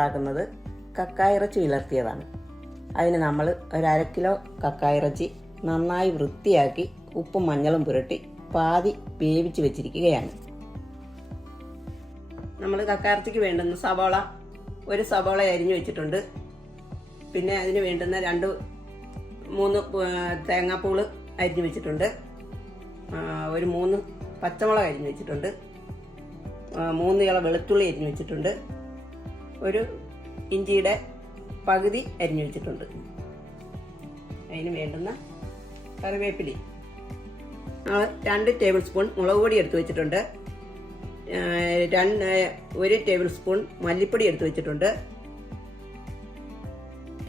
ഉണ്ടാക്കുന്നത് കക്കായിറച്ചി വിലർത്തിയതാണ്. അതിന് നമ്മൾ ഒരു 1/2 കിലോ കക്കായിറച്ചി നന്നായി വൃത്തിയാക്കി ഉപ്പും മഞ്ഞളും പുരട്ടി പാതി വേവിച്ച് വെച്ചിരിക്കുകയാണ്. നമ്മൾ കക്കായിറച്ചിക്ക് വേണ്ടുന്ന സവാള, ഒരു സവാള അരിഞ്ഞു വെച്ചിട്ടുണ്ട്. പിന്നെ അതിന് വേണ്ടുന്ന 2-3 തേങ്ങാപ്പൂൾ അരിഞ്ഞു വെച്ചിട്ടുണ്ട്. ഒരു 3 പച്ചമുളക് അരിഞ്ഞു വെച്ചിട്ടുണ്ട്. 3 ഇള വെളുത്തുള്ളി അരിഞ്ഞു വെച്ചിട്ടുണ്ട്. ഒരു ഇഞ്ചിയുടെ പകുതി അരിഞ്ഞു വെച്ചിട്ടുണ്ട്. അതിന് വേണ്ടുന്ന കറിവേപ്പില 2 ടേബിൾ സ്പൂൺ മുളക് പൊടി എടുത്തു വെച്ചിട്ടുണ്ട്. 1 ടേബിൾ സ്പൂൺ മല്ലിപ്പൊടി എടുത്തു വെച്ചിട്ടുണ്ട്.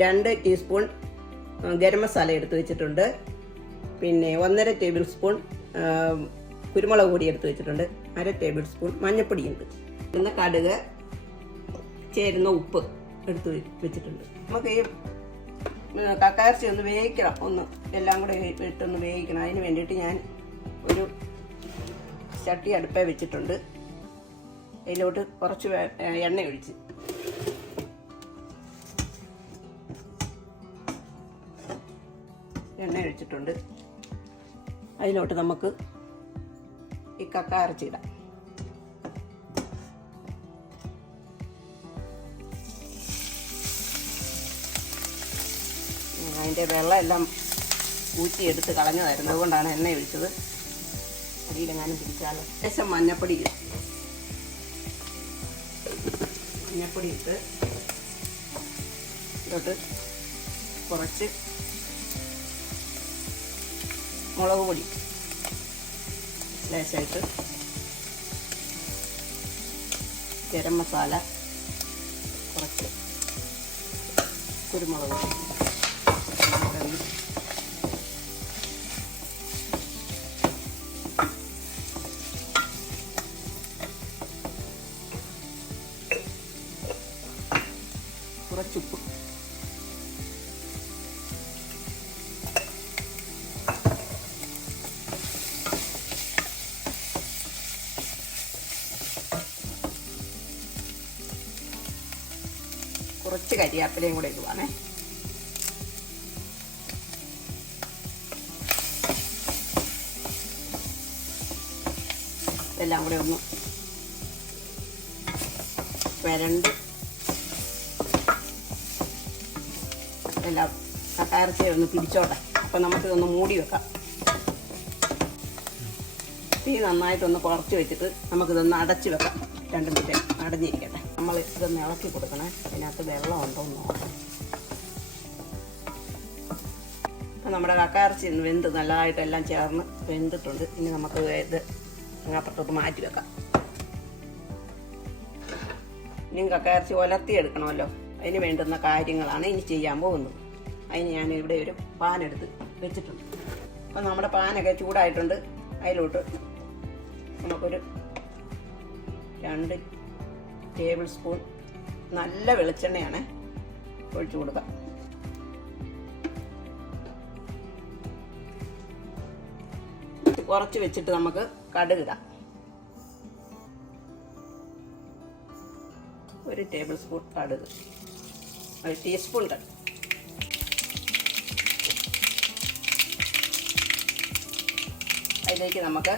2 ടീസ്പൂൺ ഗരം മസാല എടുത്തു വെച്ചിട്ടുണ്ട്. പിന്നെ 1.5 ടേബിൾ സ്പൂൺ കുരുമുളക് പൊടി എടുത്തു വെച്ചിട്ടുണ്ട്. 1/2 ടേബിൾ സ്പൂൺ മഞ്ഞൾപ്പൊടിയുണ്ട്. പിന്നെ കടുക്, ചേരുന്ന ഉപ്പ് എടുത്ത് വെച്ചിട്ടുണ്ട്. നമുക്ക് ഈ കക്കായിറച്ചി ഒന്ന് വേവിക്കണം, എല്ലാം കൂടെ ഇട്ടൊന്ന് വേവിക്കണം. അതിന് വേണ്ടിയിട്ട് ഞാൻ ഒരു ചട്ടി അടുപ്പേ വെച്ചിട്ടുണ്ട്. അതിലോട്ട് കുറച്ച് എണ്ണ ഒഴിച്ച് ഒഴിച്ചിട്ടുണ്ട്. അതിലോട്ട് നമുക്ക് ഈ കക്കായിറച്ചി ഇടാം. അതിൻ്റെ വെള്ളം എല്ലാം ഊറ്റിയെടുത്ത് കളഞ്ഞതായിരുന്നു, അതുകൊണ്ടാണ് എണ്ണ ഒഴിച്ചത്. അടിയിലെങ്ങാനും പിടിച്ചാലോ. ശേഷം മഞ്ഞപ്പൊടി ഇട്ട് ഇതോട്ട് കുറച്ച് മുളക് പൊടി ലേശമായിട്ട്, ഗരം മസാല കുറച്ച്, കുരുമുളക് പൊടി കുറച്ചുപ്പ്. കുറച്ച് കരിയാപ്പിലയും കൂടെ ഇടുവാണേ. എല്ലാം കൂടെ ഒന്ന് വരണ്ട് എല്ലാം കക്കായിറച്ചി ഒന്ന് പിടിച്ചോട്ടെ. അപ്പം നമുക്കിതൊന്ന് മൂടി വെക്കാം. തീ നന്നായിട്ടൊന്ന് കുറച്ച് വെച്ചിട്ട് നമുക്കിതൊന്ന് അടച്ച് വെക്കാം. 2 മിനിറ്റ് അടഞ്ഞിരിക്കട്ടെ. നമ്മൾ ഇതൊന്ന് ഇളക്കി കൊടുക്കണേ. അതിനകത്ത് വെള്ളം ഉണ്ടോ എന്ന് നോക്കാം. അപ്പം നമ്മുടെ കക്കായിറച്ചി വെന്ത് നല്ലതായിട്ടെല്ലാം ചേർന്ന് വെന്തിട്ടുണ്ട്. ഇനി നമുക്ക് ഇത് അപ്പുറത്തോട്ട് മാറ്റി വെക്കാം. ഇനിയും കക്കായിറച്ചി ഉലർത്തിയെടുക്കണമല്ലോ. അതിന് വേണ്ടുന്ന കാര്യങ്ങളാണ് ഇനി ചെയ്യാൻ പോകുന്നത്. അതിന് ഞാൻ ഇവിടെ ഒരു പാനെടുത്ത് വെച്ചിട്ടുണ്ട്. അപ്പം നമ്മുടെ പാനൊക്കെ ചൂടായിട്ടുണ്ട്. അതിലോട്ട് നമുക്കൊരു 2 ടേബിൾ സ്പൂൺ നല്ല വെളിച്ചെണ്ണയാണ് ഒഴിച്ചു കൊടുക്കാം. കുറച്ച് വെച്ചിട്ട് നമുക്ക് കടുകിടാം. 1 ടേബിൾ സ്പൂൺ കടുക്, 1 ടീസ്പൂൺ കടുക്. അതിലേക്ക് നമുക്ക്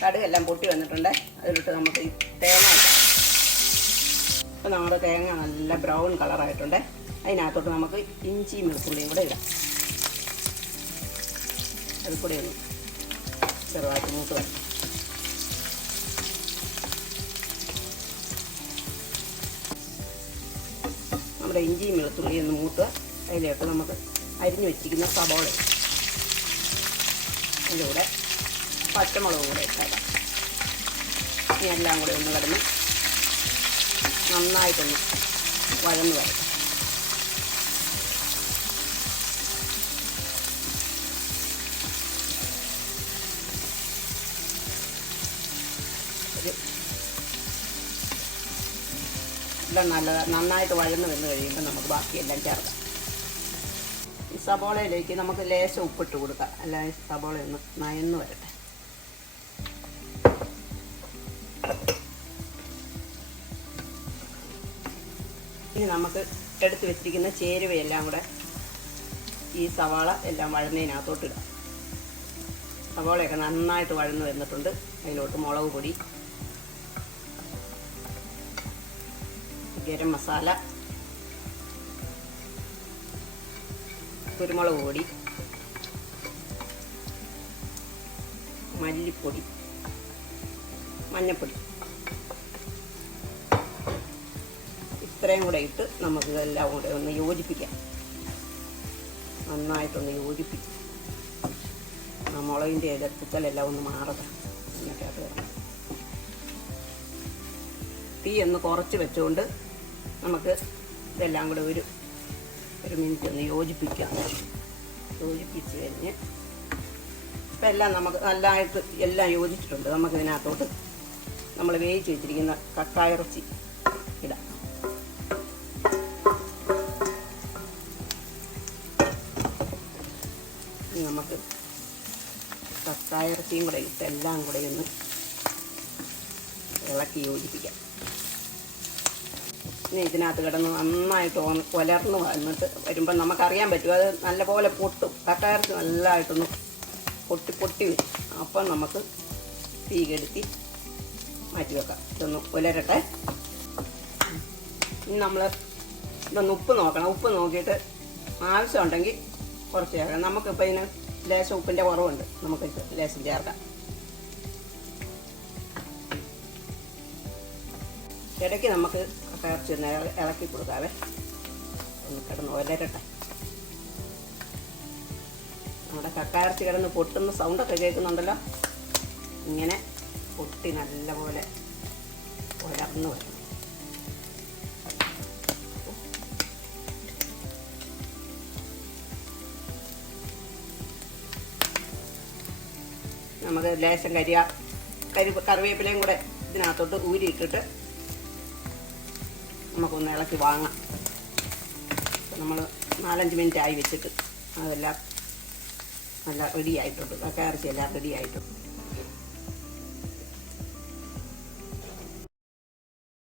കടുകെല്ലാം പൊട്ടി വന്നിട്ടുണ്ട്. അതിലോട്ട് നമുക്ക് ഈ തേങ്ങ ഇടാം. അപ്പോൾ നമ്മുടെ തേങ്ങ നല്ല ബ്രൗൺ കളറായിട്ടുണ്ട്. അതിനകത്തോട്ട് നമുക്ക് ഇഞ്ചിയും വെളുത്തുള്ളിയും കൂടെ ഇടാം. അത് കൂടെ ഒന്ന് ചെറുതായിട്ട് മൂത്ത് വരും. നമ്മുടെ ഇഞ്ചിയും വെളുത്തുള്ളിയും ഒന്ന് മൂത്ത് അതിലോട്ട് നമുക്ക് അരിഞ്ഞു വെച്ചിരിക്കുന്ന സവാള, അതിൻ്റെ കൂടെ പച്ചമുളക് കൂടെ ഇട്ടേക്കാം. ഇനി എല്ലാം കൂടെ ഒന്ന് കിടന്ന് നന്നായിട്ടൊന്ന് വഴന്ന് വരും. എല്ലാം നന്നായിട്ട് വഴന്ന് വന്ന് കഴിയുമ്പോൾ നമുക്ക് ബാക്കിയെല്ലാം ചേർക്കാം. ഈ സബോളയിലേക്ക് നമുക്ക് ലേശം ഉപ്പിട്ട് കൊടുക്കാം. അല്ലെങ്കിൽ സബോള ഒന്ന് നയന്ന് വരട്ടെ. ഇനി നമുക്ക് എടുത്ത് വെച്ചിരിക്കുന്ന ചേരുവയെല്ലാം കൂടെ ഈ സവാള എല്ലാം വഴന്നതിനകത്തോട്ടിടാം. സവാളയൊക്കെ നന്നായിട്ട് വഴന്ന് വന്നിട്ടുണ്ട്. അതിലോട്ട് മുളക് പൊടി, ഗരം മസാല, കുരുമുളക് പൊടി, മല്ലിപ്പൊടി, മഞ്ഞൾപ്പൊടി, ഇത്രയും കൂടെ ഇട്ട് നമുക്ക് ഇതെല്ലാം കൂടെ ഒന്ന് യോജിപ്പിക്കാം. നന്നായിട്ടൊന്ന് യോജിപ്പിക്കും. ആ മുളകിൻ്റെ കുത്തലെല്ലാം ഒന്ന് മാറട്ടെ. എന്നിട്ടത് തീ ഒന്ന് കുറച്ച് വെച്ചുകൊണ്ട് നമുക്ക് ഇതെല്ലാം കൂടെ ഒരു മിനിറ്റ് ഒന്ന് യോജിപ്പിക്കാം. യോജിപ്പിച്ച് കഴിഞ്ഞ് ഇപ്പം എല്ലാം നമുക്ക് നല്ലതായിട്ട് എല്ലാം യോജിച്ചിട്ടുണ്ട്. നമുക്കിതിനകത്തോട്ട് നമ്മൾ വേവിച്ച് വെച്ചിരിക്കുന്ന കക്കായിറച്ചി ഇടാം. ഇനി നമുക്ക് കക്കായിറച്ചിയും കൂടെ ഇട്ട് എല്ലാം കൂടെ ഒന്ന് ഇളക്കി യോജിപ്പിക്കാം. ഇനി ഇതിനകത്ത് കിടന്ന് നന്നായിട്ട് ഉലർന്ന് വന്നിട്ട് വരുമ്പോൾ നമുക്കറിയാൻ പറ്റും അത് നല്ലപോലെ പൊട്ടും. കക്കായിറച്ചി നല്ലതായിട്ടൊന്ന് പൊട്ടി വരും. അപ്പം നമുക്ക് തീ കെടുത്തി മാറ്റി വെക്കാം. ഇതൊന്ന് ഉലരട്ടെ. ഇനി നമ്മൾ ഇതൊന്ന് ഉപ്പ് നോക്കണം. ഉപ്പ് നോക്കിയിട്ട് ആവശ്യമുണ്ടെങ്കിൽ കുറച്ച് ചേർക്കാം. നമുക്കിപ്പോൾ ഇതിന് ലേശം ഉപ്പിൻ്റെ കുറവുണ്ട്. നമുക്ക് ലേശം ചേർക്കാം. ഇടയ്ക്ക് നമുക്ക് കക്കായിറച്ചി ഒന്ന് ഇളക്കി കൊടുക്കാവേ. ഒന്ന് കിടന്ന് ഉലരട്ടെ. നമ്മുടെ കക്കായിറച്ചി കിടന്ന് പൊട്ടുന്ന സൗണ്ടൊക്കെ കേൾക്കുന്നുണ്ടല്ലോ. ഇങ്ങനെ പൊട്ടി നല്ലപോലെ ഉലർന്ന് വരണം. നമുക്ക് ലേശം കറിവേപ്പിലയും കൂടെ ഇതിനകത്തോട്ട് ഊരിയിട്ടിട്ട് നമുക്കൊന്ന് ഇളക്കി വാങ്ങാം. നമ്മൾ 4-5 മിനിറ്റ് ആയി വെച്ചിട്ട് അതെല്ലാം നല്ല റെഡി ആയിട്ടുണ്ട്. കക്കായിറച്ചി എല്ലാം റെഡി ആയിട്ടുണ്ട്.